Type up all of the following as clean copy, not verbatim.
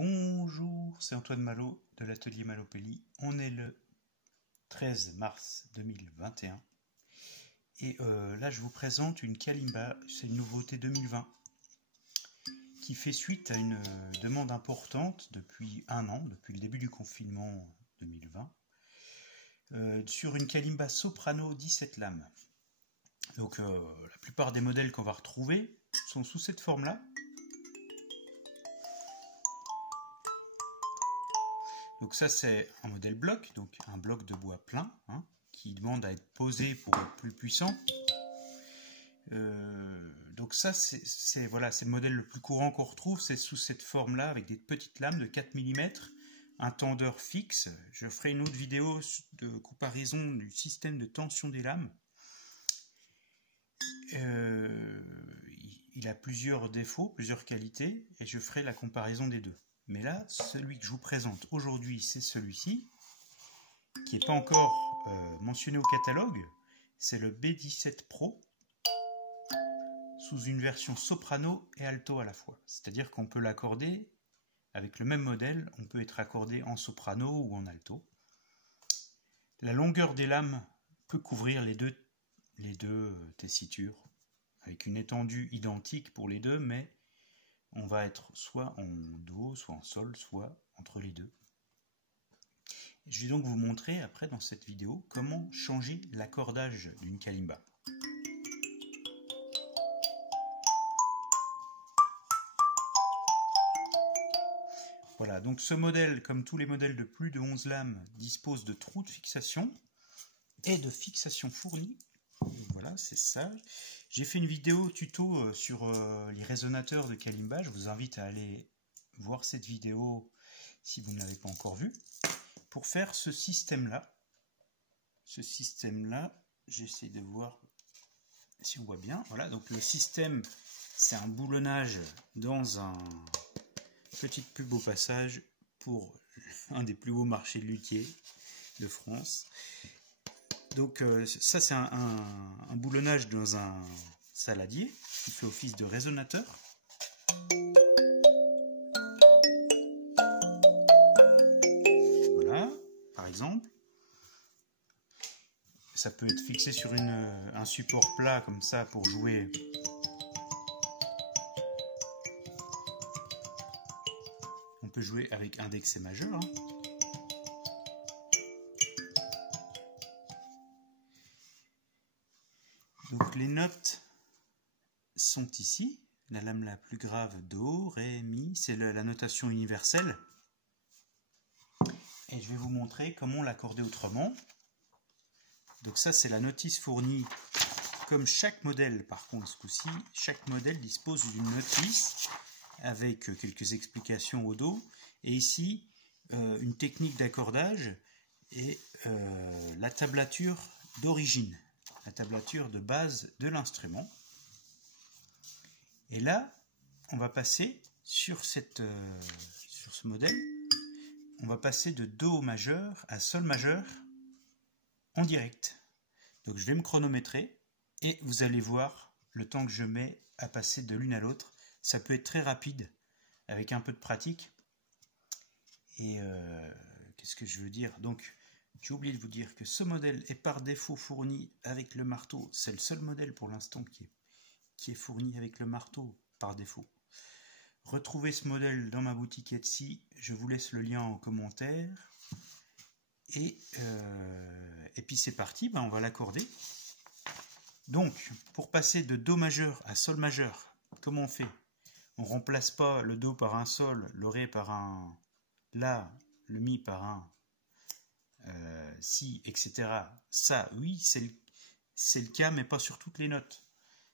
Bonjour, c'est Antoine Malo de l'atelier Malopelli. On est le 13 mars 2021 et là je vous présente une kalimba, c'est une nouveauté 2020 qui fait suite à une demande importante depuis un an, depuis le début du confinement 2020, sur une kalimba soprano 17 lames. Donc la plupart des modèles qu'on va retrouver sont sous cette forme-là. Donc ça c'est un modèle bloc, donc un bloc de bois plein, qui demande à être posé pour être plus puissant. Donc ça c'est le modèle le plus courant qu'on retrouve, c'est sous cette forme-là avec des petites lames de 4 mm, un tendeur fixe. Je ferai une autre vidéo de comparaison du système de tension des lames. Il a plusieurs défauts, plusieurs qualités, et je ferai la comparaison des deux. Mais là, celui que je vous présente aujourd'hui, c'est celui-ci, qui n'est pas encore mentionné au catalogue. C'est le B17 Pro, sous une version soprano et alto à la fois. C'est-à-dire qu'on peut l'accorder, avec le même modèle, on peut être accordé en soprano ou en alto. La longueur des lames peut couvrir les deux tessitures, avec une étendue identique pour les deux, mais on va être soit en do, soit en sol, soit entre les deux. Je vais donc vous montrer après dans cette vidéo comment changer l'accordage d'une kalimba. Voilà, donc ce modèle, comme tous les modèles de plus de 11 lames, dispose de trous de fixation et de fixation fournie. Voilà, c'est ça. J'ai fait une vidéo tuto sur les résonateurs de kalimba. Je vous invite à aller voir cette vidéo si vous ne l'avez pas encore vue. Pour faire ce système-là, j'essaie de voir si on voit bien. Voilà, donc le système, c'est un boulonnage dans un petit plus beau passage pour un des plus beaux marchés de luthier de France. Donc ça c'est un boulonnage dans un saladier qui fait office de résonateur. Voilà, par exemple. Ça peut être fixé sur un support plat comme ça pour jouer. On peut jouer avec index et majeur. Donc les notes sont ici. La lame la plus grave, Do, Ré, Mi, c'est la notation universelle. Et je vais vous montrer comment l'accorder autrement. Donc ça c'est la notice fournie. Comme chaque modèle, par contre ce coup-ci, chaque modèle dispose d'une notice avec quelques explications au dos. Et ici, une technique d'accordage et la tablature d'origine. La tablature de base de l'instrument. Et là, on va passer sur ce modèle, on va passer de Do majeur à Sol majeur en direct. Donc je vais me chronométrer et vous allez voir le temps que je mets à passer de l'une à l'autre. Ça peut être très rapide avec un peu de pratique. Et qu'est-ce que je veux dire? Donc, j'ai oublié de vous dire que ce modèle est par défaut fourni avec le marteau. C'est le seul modèle pour l'instant qui est fourni avec le marteau par défaut. Retrouvez ce modèle dans ma boutique Etsy. Je vous laisse le lien en commentaire. Et puis c'est parti, on va l'accorder. Donc, pour passer de Do majeur à Sol majeur, comment on fait? On ne remplace pas le Do par un Sol, le Ré par un La, le Mi par un Si, etc. Ça, oui, c'est le cas, mais pas sur toutes les notes.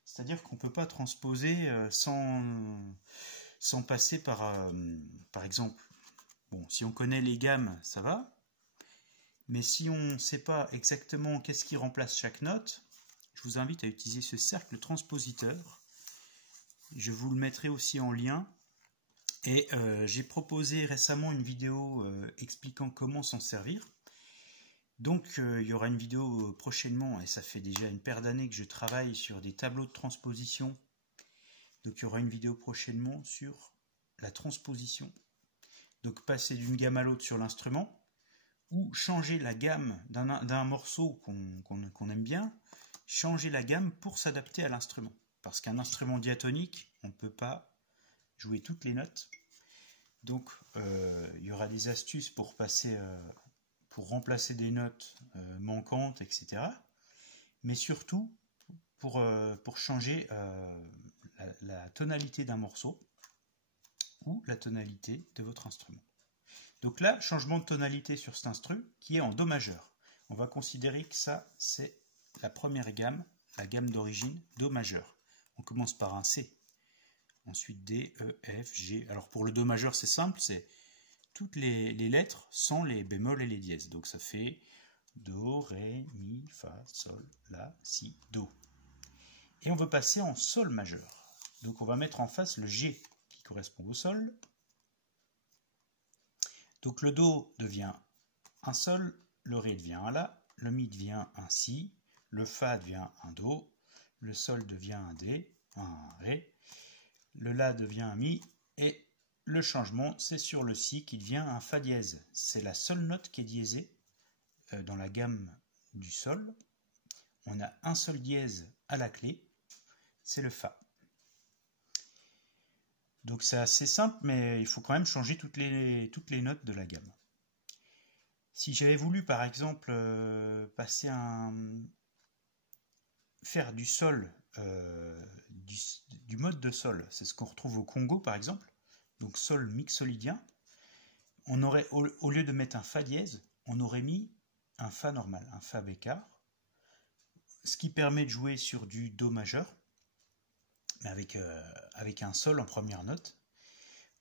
C'est-à-dire qu'on ne peut pas transposer sans passer par exemple, bon, si on connaît les gammes, ça va, mais si on ne sait pas exactement qu'est-ce qui remplace chaque note, je vous invite à utiliser ce cercle transpositeur. Je vous le mettrai aussi en lien. Et j'ai proposé récemment une vidéo expliquant comment s'en servir. Donc il y aura une vidéo prochainement, et ça fait déjà une paire d'années que je travaille sur des tableaux de transposition. Donc il y aura une vidéo prochainement sur la transposition. Donc passer d'une gamme à l'autre sur l'instrument, ou changer la gamme d'un morceau qu'on aime bien, changer la gamme pour s'adapter à l'instrument. Parce qu'un instrument diatonique, on ne peut pas jouer toutes les notes. Donc il y aura des astuces pour pour remplacer des notes manquantes, etc. Mais surtout pour changer la tonalité d'un morceau ou la tonalité de votre instrument. Donc là, changement de tonalité sur cet instru qui est en Do majeur. On va considérer que ça, c'est la première gamme, la gamme d'origine Do majeur. On commence par un C, ensuite D, E, F, G. Alors pour le Do majeur, c'est simple, c'est toutes les lettres sans les bémols et les dièses. Donc ça fait Do, Ré, Mi, Fa, Sol, La, Si, Do. Et on veut passer en Sol majeur. Donc on va mettre en face le G qui correspond au Sol. Donc le Do devient un Sol, le Ré devient un La, le Mi devient un Si, le Fa devient un Do, le Sol devient un D, un Ré, le La devient un Mi, et le changement c'est sur le Si qui devient un Fa dièse. C'est la seule note qui est diésée dans la gamme du Sol. On a un Sol dièse à la clé, c'est le Fa. Donc c'est assez simple, mais il faut quand même changer toutes les notes de la gamme. Si j'avais voulu par exemple faire du Sol, du mode de Sol, c'est ce qu'on retrouve au Congo par exemple, donc Sol mixolydien, on aurait, au lieu de mettre un Fa dièse, on aurait mis un Fa normal, un Fa bécard, ce qui permet de jouer sur du Do majeur, mais avec un Sol en première note.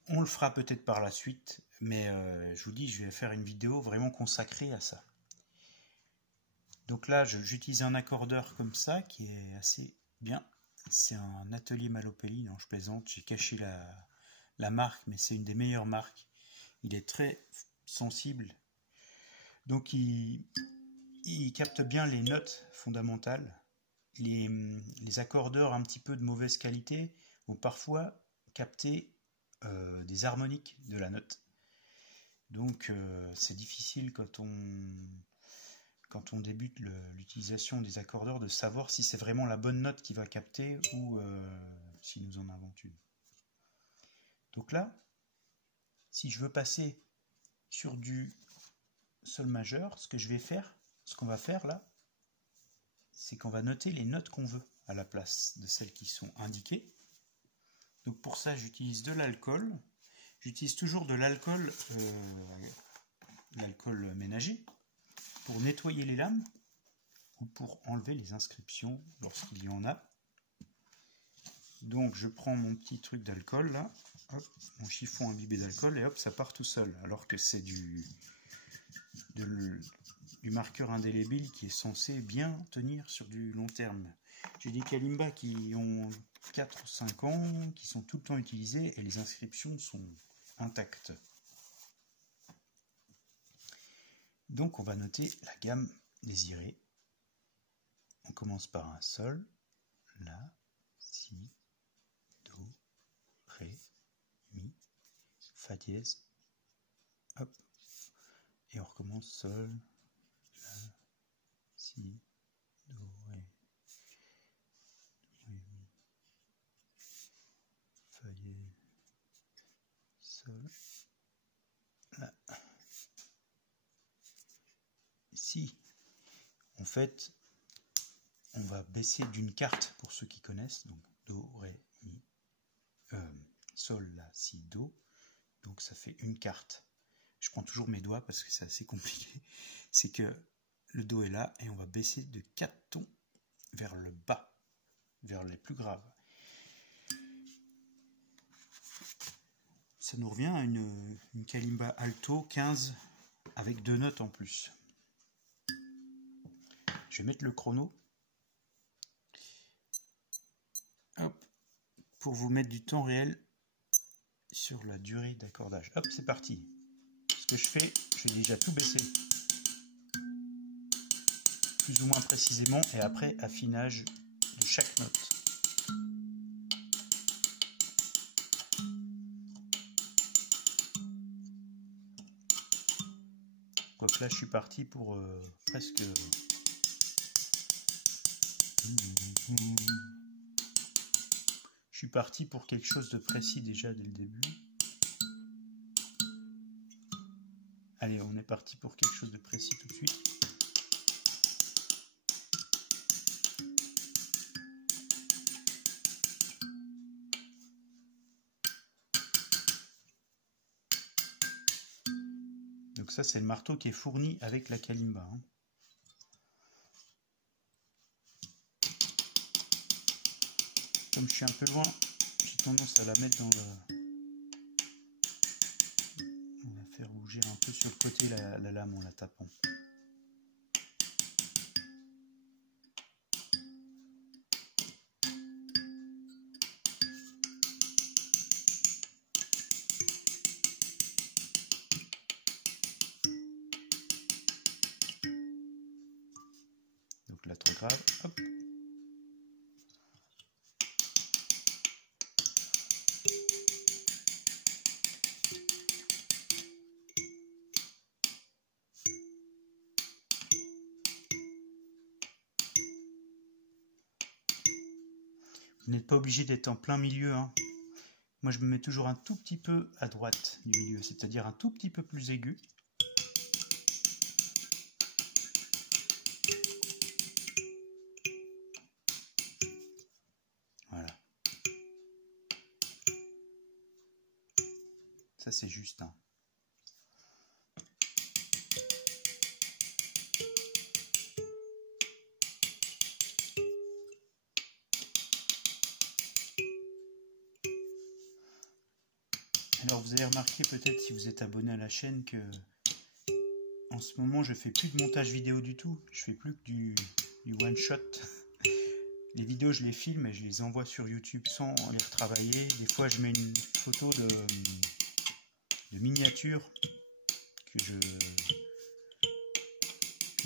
On le fera peut-être par la suite, mais je vous dis, je vais faire une vidéo vraiment consacrée à ça. Donc là, j'utilise un accordeur comme ça, qui est assez bien. C'est un Atelier Malopelli, non je plaisante, j'ai caché la marque, mais c'est une des meilleures marques. Il est très sensible, donc il capte bien les notes fondamentales. Les accordeurs un petit peu de mauvaise qualité vont parfois capter des harmoniques de la note. Donc c'est difficile quand on débute l'utilisation des accordeurs de savoir si c'est vraiment la bonne note qui va capter ou s'il nous en invente une. Donc là, si je veux passer sur du Sol majeur, ce qu'on va faire là, c'est qu'on va noter les notes qu'on veut à la place de celles qui sont indiquées. Donc pour ça, j'utilise de l'alcool. J'utilise toujours de l'alcool ménager pour nettoyer les lames ou pour enlever les inscriptions lorsqu'il y en a. Donc je prends mon petit truc d'alcool là, hop, mon chiffon imbibé d'alcool et hop, ça part tout seul. Alors que c'est du marqueur indélébile qui est censé bien tenir sur du long terme. J'ai des Kalimba qui ont 4 ou 5 ans, qui sont tout le temps utilisés et les inscriptions sont intactes. Donc on va noter la gamme désirée. On commence par un Sol, La, Si, Do, Ré, Mi, Fa dièse, hop, et on recommence Sol, La, Si, Do, Ré, Mi, Fa dièse, Sol, La, Si. En fait, on va baisser d'une carte pour ceux qui connaissent, donc Do, Ré, Mi, Sol, La, Si, Do, donc ça fait une carte. Je prends toujours mes doigts parce que c'est assez compliqué. C'est que le Do est là et on va baisser de 4 tons vers le bas, vers les plus graves. Ça nous revient à une Kalimba alto 15 avec 2 notes en plus. Je vais mettre le chrono. Hop, pour vous mettre du temps réel sur la durée d'accordage. Hop, c'est parti. Ce que je fais, je vais déjà tout baisser. Plus ou moins précisément, et après affinage de chaque note. Quoique là je suis parti pour presque... Je suis parti pour quelque chose de précis déjà dès le début. Allez, on est parti pour quelque chose de précis tout de suite. Donc ça, c'est le marteau qui est fourni avec la kalimba. Hein. Comme je suis un peu loin, j'ai tendance à la mettre dans le... On va faire bouger un peu sur le côté la lame en la tapant. Donc là, trop grave, hop. Vous n'êtes pas obligé d'être en plein milieu. Hein. Moi, je me mets toujours un tout petit peu à droite du milieu, c'est-à-dire un tout petit peu plus aigu. Voilà. Ça, c'est juste. Hein. Alors vous avez remarqué peut-être si vous êtes abonné à la chaîne que en ce moment je fais plus de montage vidéo du tout, je fais plus que du one shot. Les vidéos je les filme et je les envoie sur YouTube sans les retravailler. Des fois je mets une photo de miniature que je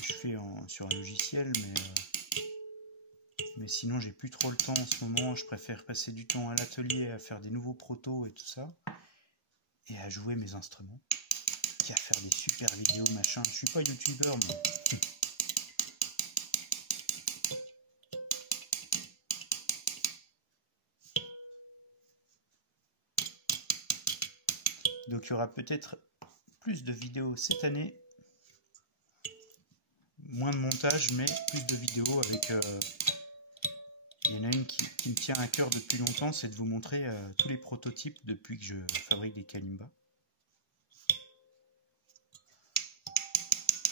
fais sur un logiciel, mais sinon j'ai plus trop le temps en ce moment. Je préfère passer du temps à l'atelier à faire des nouveaux protos et tout ça. Et à jouer mes instruments, qu'à faire des super vidéos, machin. Je suis pas youtubeur, moi. Donc il y aura peut-être plus de vidéos cette année. Moins de montage, mais plus de vidéos avec... Il y en a une qui me tient à cœur depuis longtemps, c'est de vous montrer tous les prototypes depuis que je fabrique des kalimbas.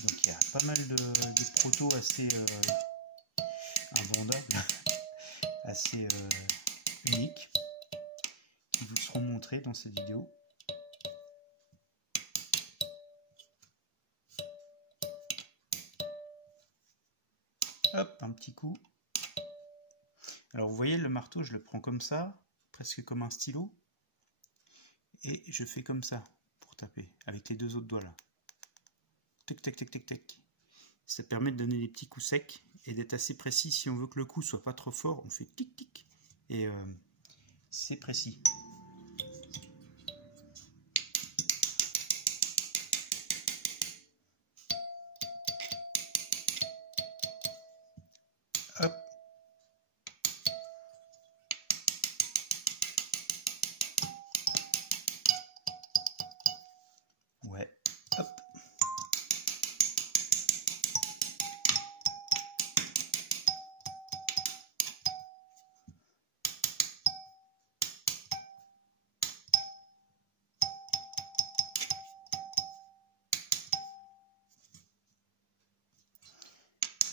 Donc il y a pas mal de protos assez invendables, assez uniques, qui vous seront montrés dans cette vidéo. Hop, un petit coup. Alors vous voyez le marteau, je le prends comme ça, presque comme un stylo, et je fais comme ça pour taper, avec les deux autres doigts là. Tac, tac, tac, tac, tac. Ça permet de donner des petits coups secs et d'être assez précis. Si on veut que le coup soit pas trop fort, on fait tic, tic, et c'est précis. Hop. Ouais. Hop.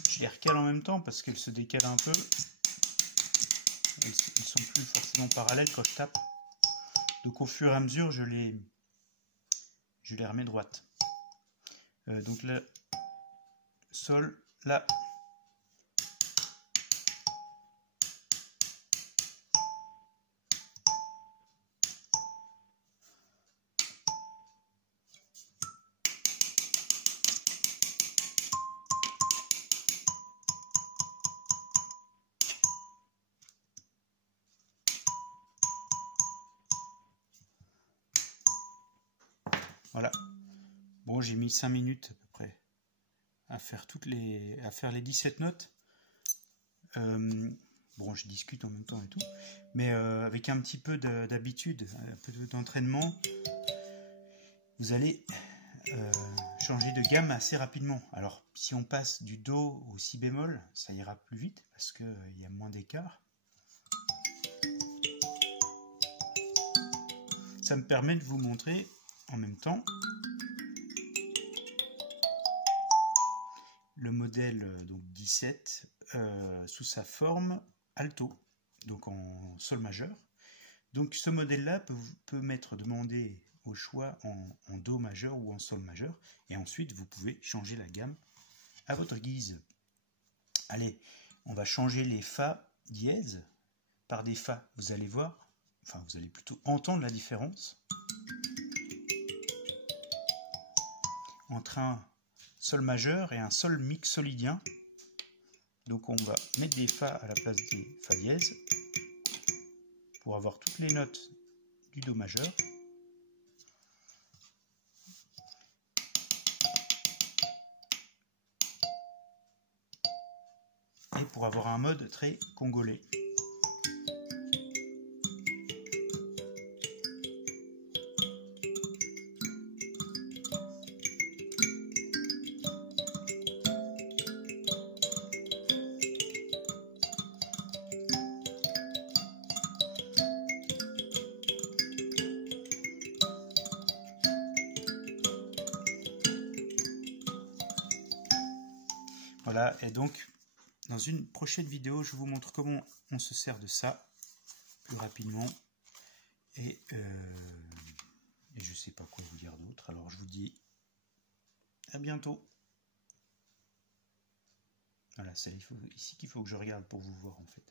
Je les recale en même temps parce qu'elles se décalent un peu. Elles sont plus forcément parallèles quand je tape. Donc au fur et à mesure, je les remets droites. Donc là, sol, là. Voilà. Bon, j'ai mis 5 minutes à peu près. à faire les 17 notes. Bon, je discute en même temps et tout, mais avec un petit peu d'habitude, un peu d'entraînement, vous allez changer de gamme assez rapidement. Alors, si on passe du Do au Si bémol, ça ira plus vite parce qu'il y a moins d'écart. Ça me permet de vous montrer en même temps le modèle donc 17 sous sa forme alto, donc en sol majeur. Donc ce modèle-là peut m'être demandé au choix en Do majeur ou en sol majeur, et ensuite vous pouvez changer la gamme à votre guise. Allez, on va changer les Fa dièse par des Fa. Vous allez voir, enfin vous allez plutôt entendre la différence entre un Sol majeur et un Sol mixolydien. Donc on va mettre des Fa à la place des Fa dièse pour avoir toutes les notes du Do majeur. Et pour avoir un mode très congolais. Voilà, et donc dans une prochaine vidéo, je vous montre comment on se sert de ça plus rapidement. Et je sais pas quoi vous dire d'autre. Alors je vous dis à bientôt. Voilà, c'est ici qu'il faut que je regarde pour vous voir en fait.